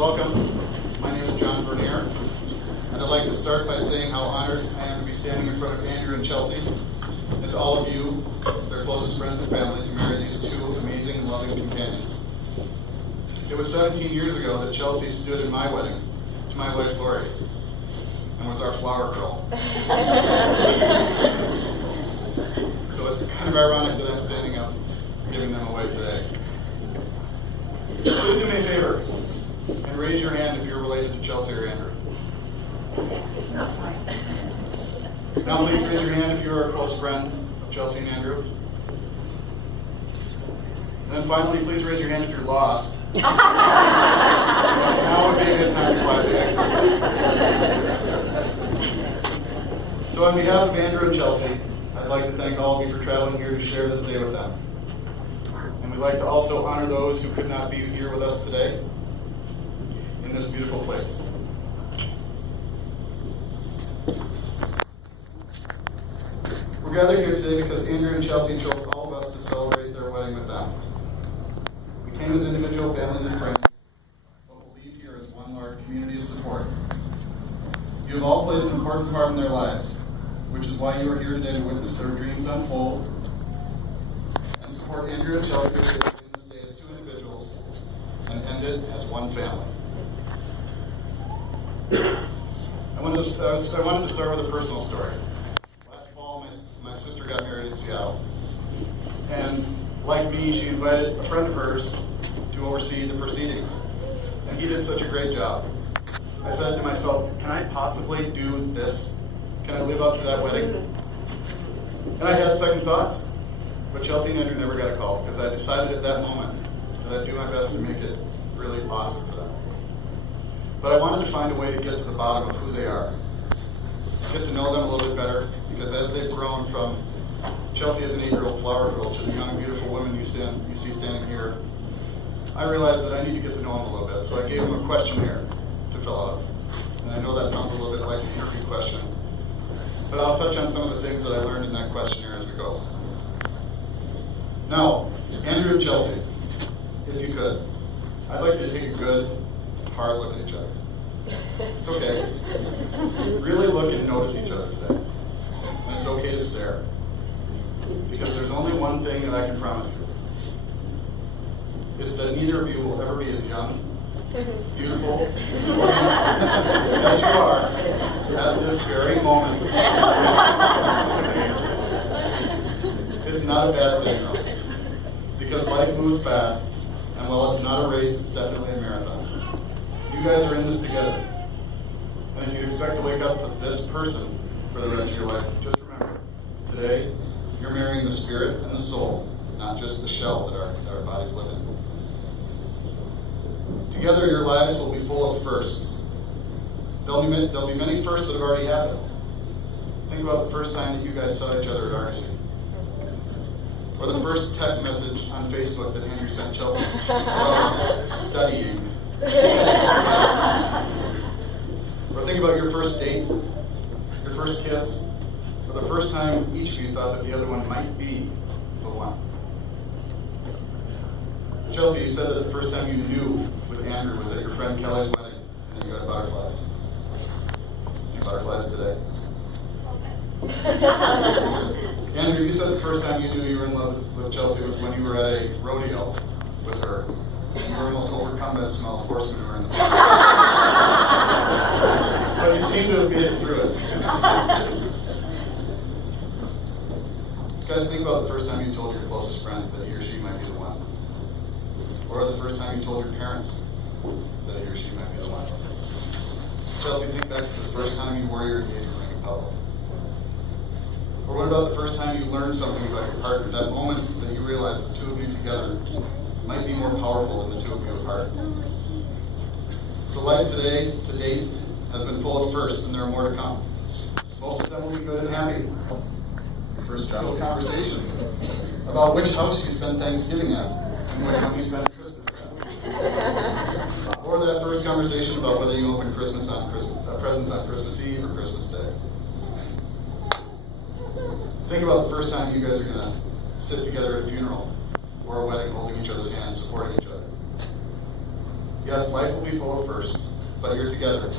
welcome. My name is John Bernier, and I'd like to start by saying how honored I am to be standing in front of Andrew and Chelsey, and to all of you, their closest friends and family, to marry these two amazing and loving companions. It was 17 years ago that Chelsey stood in my wedding to my wife Lori, and was our flower girl. So it's kind of ironic that I'm standing up giving them away today. Please do me a favor and raise your hand if you're related to Chelsey or Andrew. Now please raise your hand if you're a close friend of Chelsey and Andrew. And then finally, please raise your hand if you're lost. Now would be a good time to quietly exit. So on behalf of Andrew and Chelsey, I'd like to thank all of you for traveling here to share this day with them. And we'd like to also honor those who could not be here with us today in this beautiful place. We're gathered here today because Andrew and Chelsey chose all of us to celebrate their wedding with them. We came as individual families and friends, but we'll leave here as one large community of support. You have all played an important part in their lives, which is why you are here today to witness their dreams unfold and support Andrew and Chelsey in this day as two individuals and end it as one family. I wanted to start with a personal story. Last fall, my sister got married in Seattle. And like me, she invited a friend of hers to oversee the proceedings. And he did such a great job. I said to myself, can I possibly do this? Can I live up to that wedding? And I had second thoughts. But Chelsey and Andrew never got a call because I decided at that moment that I'd do my best to make it really awesome for them. But I wanted to find a way to get to the bottom of who they are. Get to know them a little bit better, because as they've grown from Chelsey as an 8-year-old flower girl to the young, beautiful woman you see standing here, I realized that I need to get to know them a little bit. So I gave them a questionnaire to fill out. And I know that sounds a little bit like an interview question, but I'll touch on some of the things that I learned in that questionnaire as we go. Now, Andrew and Chelsey, if you could, I'd like you to take a good, hard look at each other. It's okay. Really look and notice each other today. And it's okay to stare. Because there's only one thing that I can promise you. It's that neither of you will ever be as young, beautiful, as you are at this very moment. It's not a bad thing, though. Because life moves fast, and while it's not a race, it's definitely a marathon. You guys are in this together. And if you expect to wake up to this person for the rest of your life, just remember, today, you're marrying the spirit and the soul, not just the shell that our bodies live in. Together, your lives will be full of firsts. There'll be many firsts that have already happened. Think about the first time that you guys saw each other at Argosy. Or the first text message on Facebook that Andrew sent Chelsey about studying. Or think about your first date, your first kiss, or the first time each of you thought that the other one might be the one. Chelsey, you said that the first time you knew with Andrew was at your friend Kelly's wedding, and you got butterflies. Any butterflies today? Andrew, you said the first time you knew you were in love with Chelsey was when you were at a rodeo with her. And you were almost overcome by the smell of horse manure in the back. But you seem to have made it through it. Guys, think about the first time you told your closest friends that he or she might be the one. Or the first time you told your parents that he or she might be the one. Chelsey, think back to the first time you wore your engagement ring in public. Or what about the first time you learned something about your partner, that moment that you realized the two of you together might be more powerful than the two of you apart? So life today, to date, has been full of firsts, and there are more to come. Most of them will be good and happy. First real conversation about which house you spend Thanksgiving at, and which one you spend Christmas at. Or that first conversation about whether you open presents on Christmas Eve or Christmas Day. Think about the first time you guys are going to sit together at a funeral or a wedding, holding each other's hands, supporting each other. Yes, life will be full of firsts, but you're together,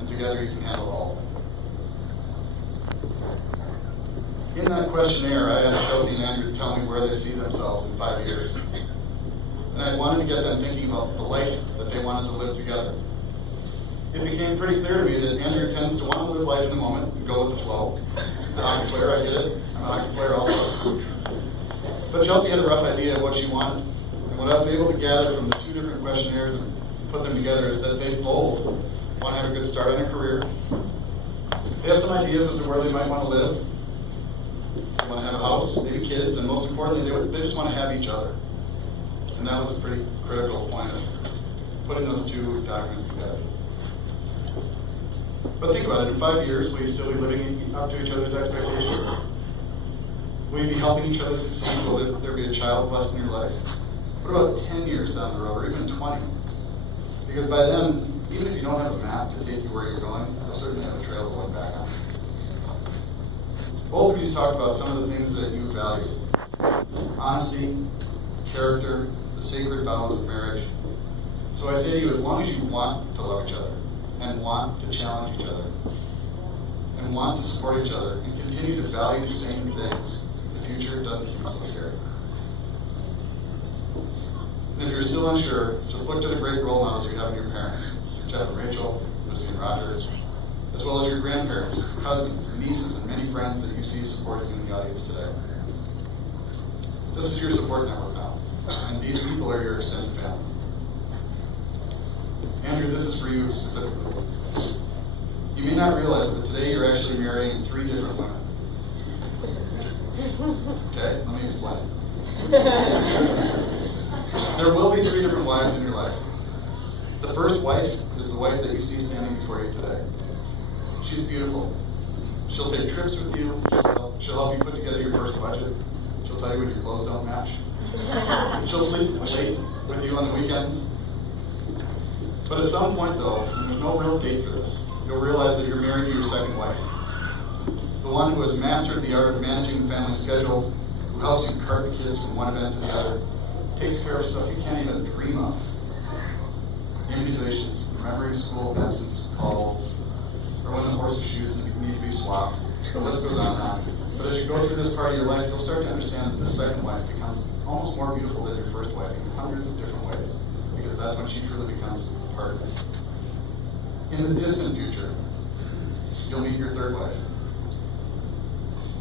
and together you can handle all. In that questionnaire, I asked Chelsey and Andrew to tell me where they see themselves in 5 years. And I wanted to get them thinking about the life that they wanted to live together. It became pretty clear to me that Andrew tends to want to live life in the moment and go with the flow. He's an hockey player, I get it. I'm a hockey player also. But Chelsey had a rough idea of what she wanted. And what I was able to gather from the 2 different questionnaires and put them together is that they both want to have a good start on their career. They have some ideas as to where they might want to live. They want to have a house, maybe kids, and most importantly, they just want to have each other. And that was a pretty critical point of putting those 2 documents together. But think about it, in 5 years, will you still be living up to each other's expectations? Will you be helping each other succeed? Will there be a child blessed in your life? What about 10 years down the road, or even 20? Because by then, even if you don't have a map to take you where you're going, you'll certainly have a trail to look back on. Both of you talked about some of the things that you value. Honesty, character, the sacred vows of marriage. So I say to you, as long as you want to love each other, and want to challenge each other, and want to support each other, and continue to value the same things, the future doesn't seem so scary. And if you're still unsure, just look to the great role models you have in your parents, Jeff and Rachel, Lucy and Roger, as well as your grandparents, cousins, nieces, and many friends that you see supporting you in the audience today. This is your support network now, and these people are your extended family. Andrew, this is for you specifically. You may not realize that today you're actually marrying 3 different women. Okay, let me explain. There will be 3 different wives in your life. The first wife is the wife that you see standing before you today. She's beautiful. She'll take trips with you. She'll help you put together your first budget. She'll tell you when your clothes don't match. She'll sleep late with you on the weekends. But at some point, though, and there's no real date for this, you'll realize that you're married to your second wife. The one who has mastered the art of managing the family schedule, who helps you cart the kids from one event to the other, takes care of stuff you can't even dream of. Immunizations, remembering school absence calls, or when the horse's shoes need to be swapped. The list goes on and on. But as you go through this part of your life, you'll start to understand that this second wife becomes almost more beautiful than your first wife in hundreds of different ways, because that's when she truly becomes part of it. In the distant future, you'll meet your third wife.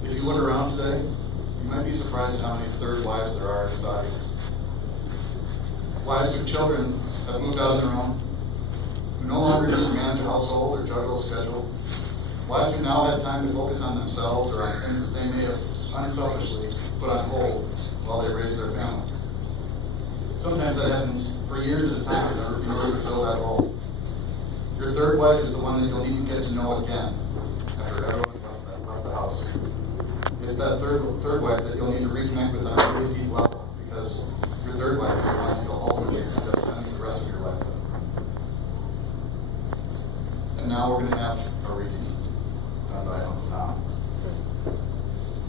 If you look around today, you might be surprised at how many third wives there are in this audience. Wives whose children have moved out on their own, who no longer need to manage a household or juggle a schedule. Wives who now have time to focus on themselves or on things that they may have unselfishly put on hold while they raise their family. Sometimes that happens for years at a time in order to fill that role. Your third wife is the one that you'll need to get to know again after everyone's left the house. It's that third wife that you'll need to reconnect with on a really deep level, because your third wife is the one that you'll ultimately end up spending the rest of your life with. And now we're going to have a reading done by Uncle Tom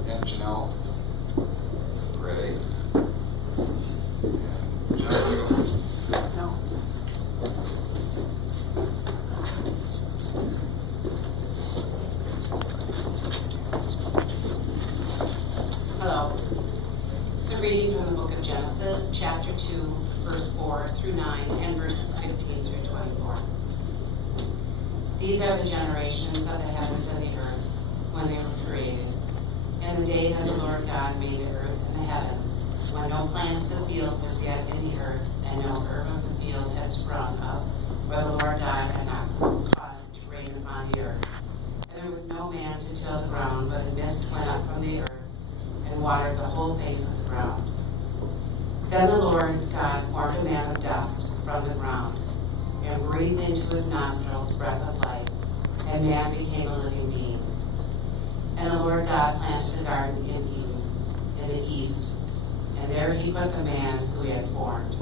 and Janelle Gray. Janelle, you go first. No. Hello. This is a reading from the book of Genesis, chapter 2, verse 4 through 9, and verses 15 through 24. These are the generations of the heavens and the earth when they were created. And the day that the Lord God made the earth and the heavens, when no plant of the field was yet in the earth, and no herb of the field had sprung up, where the Lord God had not caused it to rain upon the earth. And there was no man to till the ground, but a mist went up from the earth, and watered the whole face of the ground. Then the Lord God formed a man of dust from the ground, and breathed into his nostrils breath of life, and man became a living being. And the Lord God planted a garden in Eden, in the east, and there he put the man who he had formed.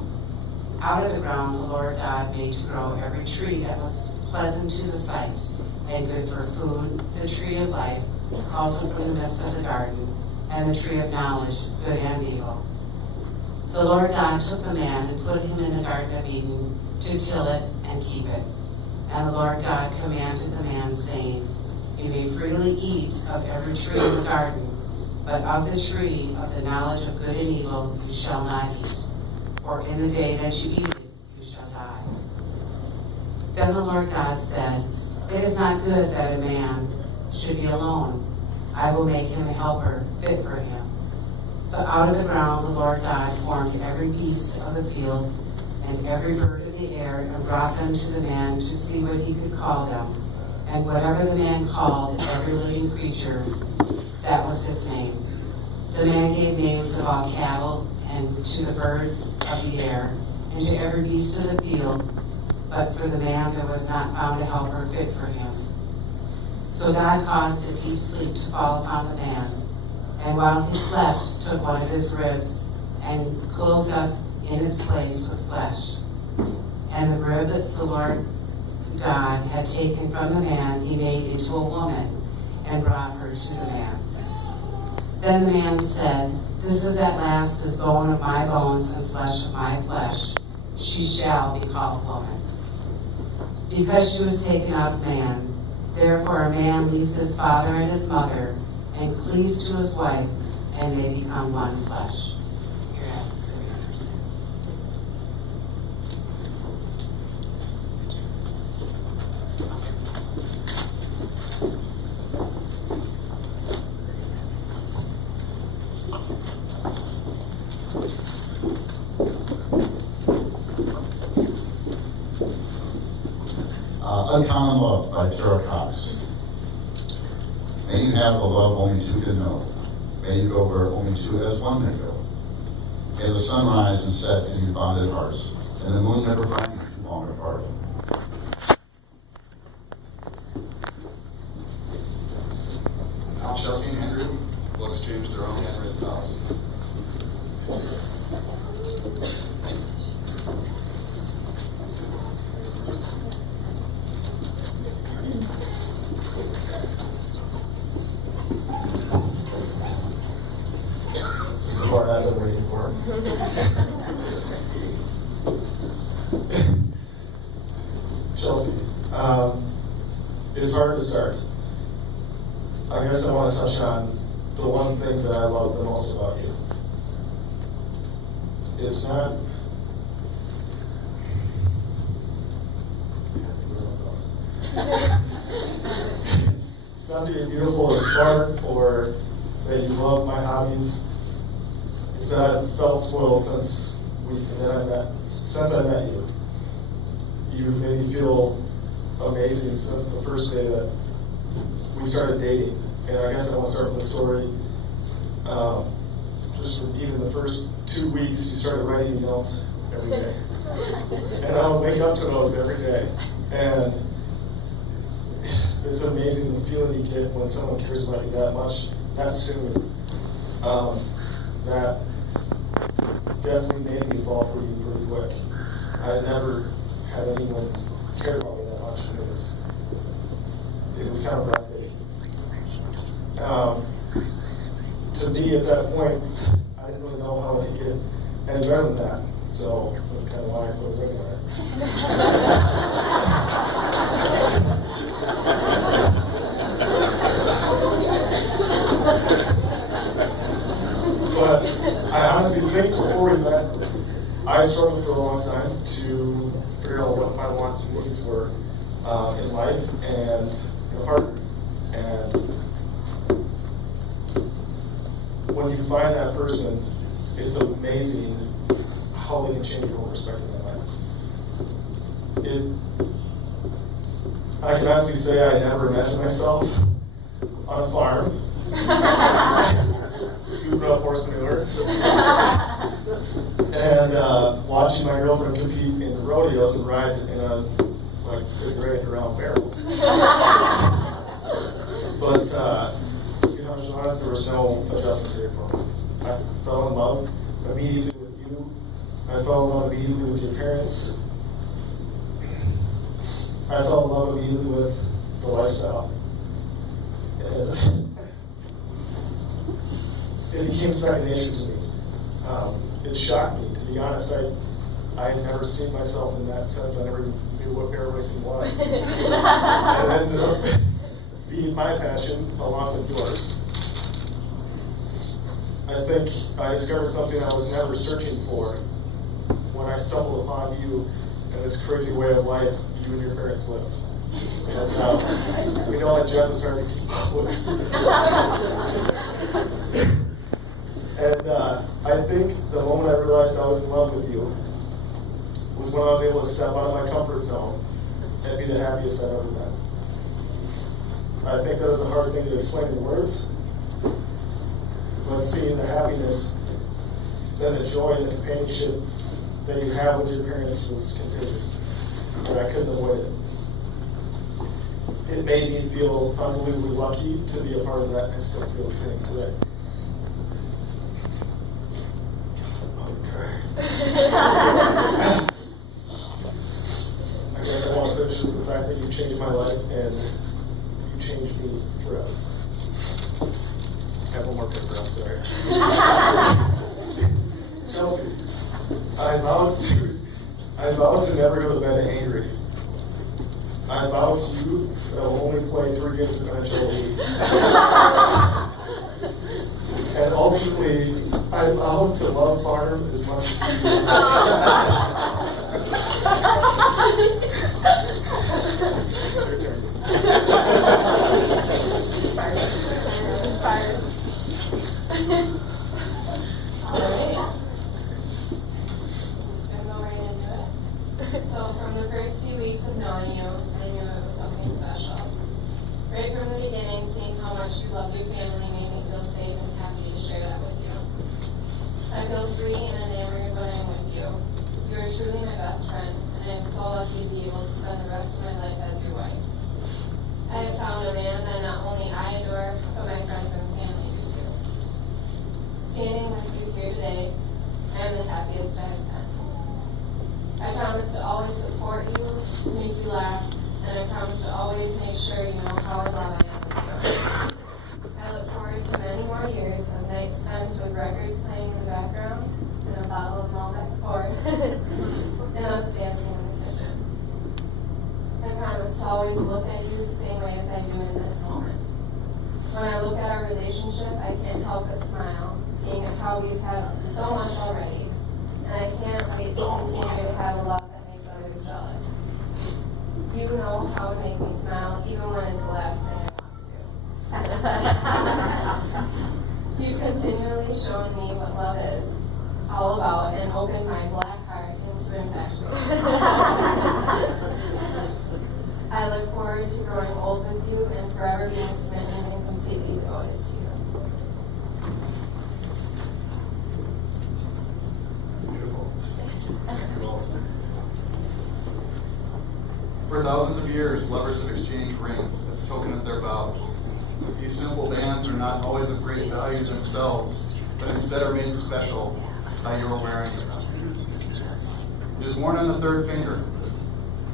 Out of the ground the Lord God made to grow every tree that was pleasant to the sight, and good for food, the tree of life, also from the midst of the garden, and the tree of knowledge, good and evil. The Lord God took the man and put him in the Garden of Eden to till it and keep it. And the Lord God commanded the man, saying, You may freely eat of every tree in the garden, but of the tree of the knowledge of good and evil you shall not eat, for in the day that you eat it, you shall die. Then the Lord God said, It is not good that a man should be alone. I will make him a helper fit for him. So out of the ground the Lord God formed every beast of the field and every bird of the air, and brought them to the man to see what he could call them. And whatever the man called every living creature, that was his name. The man gave names of all cattle, and to the birds of the air, and to every beast of the field, but for the man there was not found a helper fit for him. So God caused a deep sleep to fall upon the man, and while he slept, took one of his ribs, and closed up in its place with flesh. And the rib that the Lord God had taken from the man, he made into a woman, and brought her to the man. Then the man said, This is at last as bone of my bones and flesh of my flesh. She shall be called woman, because she was taken out of man. Therefore a man leaves his father and his mother, and cleaves to his wife, and they become one flesh. Here ends the city. Uncommon Love by Tara Cox. May you have the love only two can know. May you go where only two as one may go. May the sun rise and set in your bonded hearts, and the moon never find you too long apart. Now Chelsey and Andrew will exchange their own handwritten vows. This is the part I've been waiting for. Chelsey, it's hard to start. I guess I want to touch on the one thing that I love the most about you. It's not it's not that you're beautiful or smart or that you love my hobbies. It's that I've felt spoiled since I met you. You've made me feel amazing since the first day that we started dating. And I guess I want to start with a story. Just even the first 2 weeks, you started writing me notes every day. And I would wake up to those every day. And it's amazing the feeling you get when someone cares about you that much, that soon. That definitely made me fall for you pretty quick. I never had anyone care about me that much. It was kind of breathtaking. To be at that point, I didn't really know how I could get any better than that. So that's kind of why I put a ring on it. But I honestly think before we met, I struggled for a long time to figure out what my wants and needs were in life and in a partner. And when you find that person, it's amazing how they can change your whole perspective in life. I can honestly say I never imagined myself on a farm, scooping up horse manure, and watching my girlfriend compete in the rodeos and ride in a good grade around barrels. But to be honest, there was no adjustment period for me. I fell in love immediately with you. I fell in love immediately with your parents. I fell in love immediately with the lifestyle. And it became second nature to me. It shocked me, to be honest. I had never seen myself in that sense. I never knew what bear racing was. And it ended up being my passion along with yours. I think I discovered something I was never searching for when I stumbled upon you and this crazy way of life you and your parents live. And we know that Jeff is hard to keep up with. And I think the moment I realized I was in love with you was when I was able to step out of my comfort zone and be the happiest I've ever been. I think that is a hard thing to explain in words, but seeing the happiness, then the joy and the companionship that you have with your parents was contagious, and I couldn't avoid it. It made me feel unbelievably lucky to be a part of that and still feel the same today. I guess I want to finish with the fact that you changed my life and you changed me forever. I have one more paper, I'm sorry. Chelsey, I vowed to never go to bed angry. I vow to you that I will only play 3 games of NHL a week. And ultimately, I vow to love farm as much as you do. It's your turn. All right. Just gonna go right into it. So from the first few weeks of knowing you, I knew it was something special. Right from the beginning, seeing how much you loved your family made me feel safe and happy to share that with you. I feel free and enamored when I'm with you. You are truly my best friend, and I am so lucky to be able to spend the rest of my life as your wife. I have found a man that not only I adore, but my friends and family do too. Standing with you here today, I am the happiest I have been. I promise to always support you, make you laugh, and I promise to always make sure you know how in love I am with you. I look forward to many more years of nights spent with records playing in the background and a bottle of Malbec Port and us dancing in the kitchen. I promise to always look at you the same way as I do in this moment. When I look at our relationship, I can't help but smile, seeing how we've had so much already, and I can't wait to continue to have a love that makes others jealous. You know how to make me smile, even when it's the last thing I want to do. You've continually shown me what love is all about and opened my black heart into infatuation. I look forward to growing old with you and forever being smitten and completely devoted to you. Beautiful. Thank you all. For thousands of years, lovers have exchanged rings as a token of their vows. These simple bands are not always of great value themselves, but instead are made special by your wearing them. It is worn on the third finger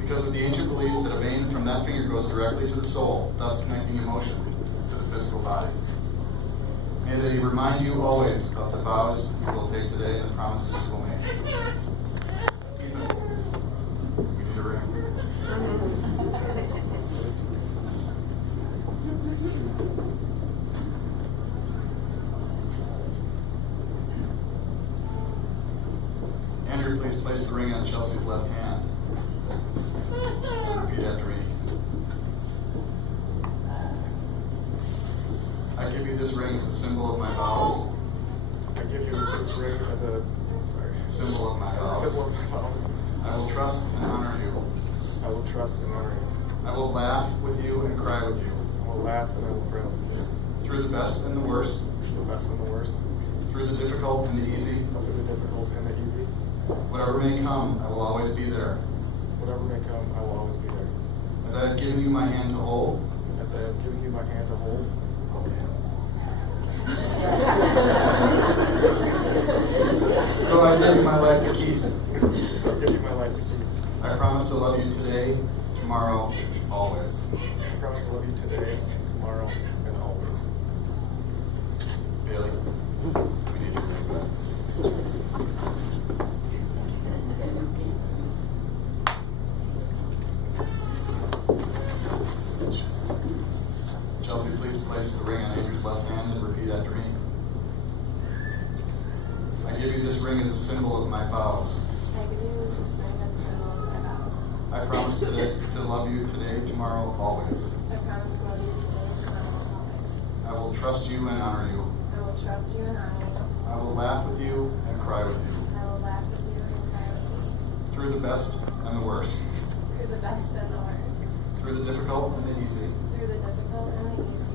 because of the ancient belief that a vein from that finger goes directly to the soul, thus connecting emotion to the physical body. May they remind you always of the vows you will take today and the promises you will make. Ethan, you need a ring. Andrew, please place the ring on Chelsey's left hand. Repeat after me. I give you this ring as a symbol of my vows. I give you this ring as a Symbol of my as a vows. symbol of my vows. I will trust and honor you. I will trust and honor you. I will laugh with you and cry with you. I will laugh and I will cry with you. Through the best and the worst. The best and the worst. Through the difficult and the easy. Through the difficult and the easy. Whatever may come, I will always be there. Whatever may come, I will always be there. As I have given you my hand to hold. As I have given you my hand to hold. So I give you my life to keep. So I give you my life to keep. I promise to love you today, tomorrow, always. I promise to love you today, tomorrow, and always. Bailey, we need you to bring back. place the ring on Andrew's left hand and repeat after me. I give you this ring as a symbol of my vows. I give you this ring as a symbol of my vows. I promise to love you today, tomorrow, always. I promise to love you today, tomorrow, always. I will trust you and honor you. I will trust you and honor you. I will laugh with you and cry with you. I will laugh with you and cry with you. Through the best and the worst. Through the best and the worst. Through the difficult and the easy. Through the difficult and the easy.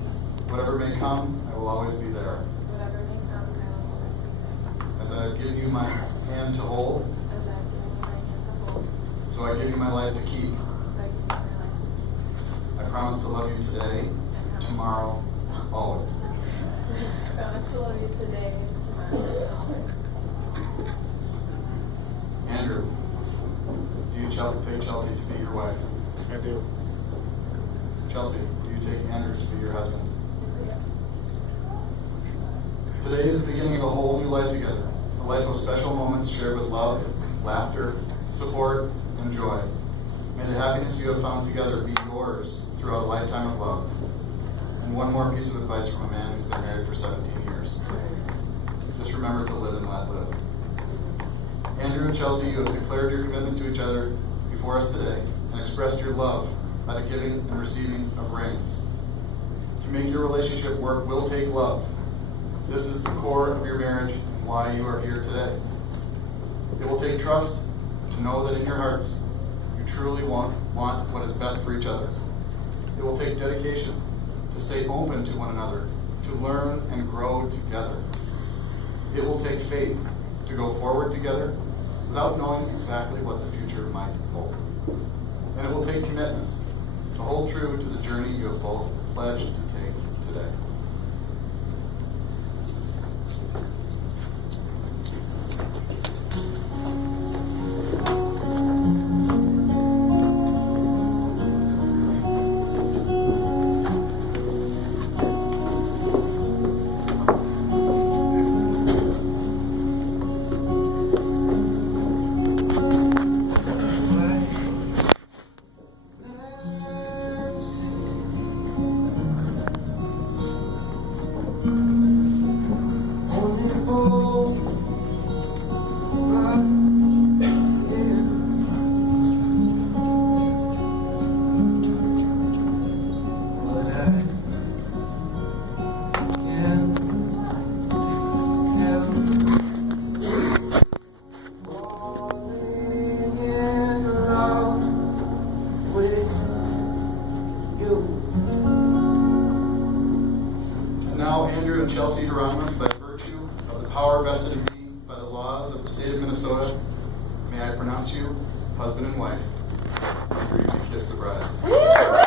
Whatever may come, I will always be there. Whatever may come, I will always be there. As I have given you my hand to hold, As I have given you my hand to hold, so I give you my life to keep. so I give you my life. I promise to love you today, tomorrow, always. I promise to love you today, tomorrow, and always. Andrew, do you take Chelsey to be your wife? I do. Chelsey, do you take Andrew to be your husband? Today is the beginning of a whole new life together. A life of special moments shared with love, laughter, support, and joy. May the happiness you have found together be yours throughout a lifetime of love. And one more piece of advice from a man who's been married for 17 years. Just remember to live and let live. Andrew and Chelsey, you have declared your commitment to each other before us today and expressed your love by the giving and receiving of rings. To make your relationship work will take love. This is the core of your marriage and why you are here today. It will take trust to know that in your hearts you truly want what is best for each other. It will take dedication to stay open to one another, to learn and grow together. It will take faith to go forward together without knowing exactly what the future might hold. And it will take commitment to hold true to the journey you have both pledged to take today. Now, Andrew and Chelsey Hieronymus, by virtue of the power vested in me by the laws of the state of Minnesota, may I pronounce you husband and wife. Andrew, you may kiss the bride.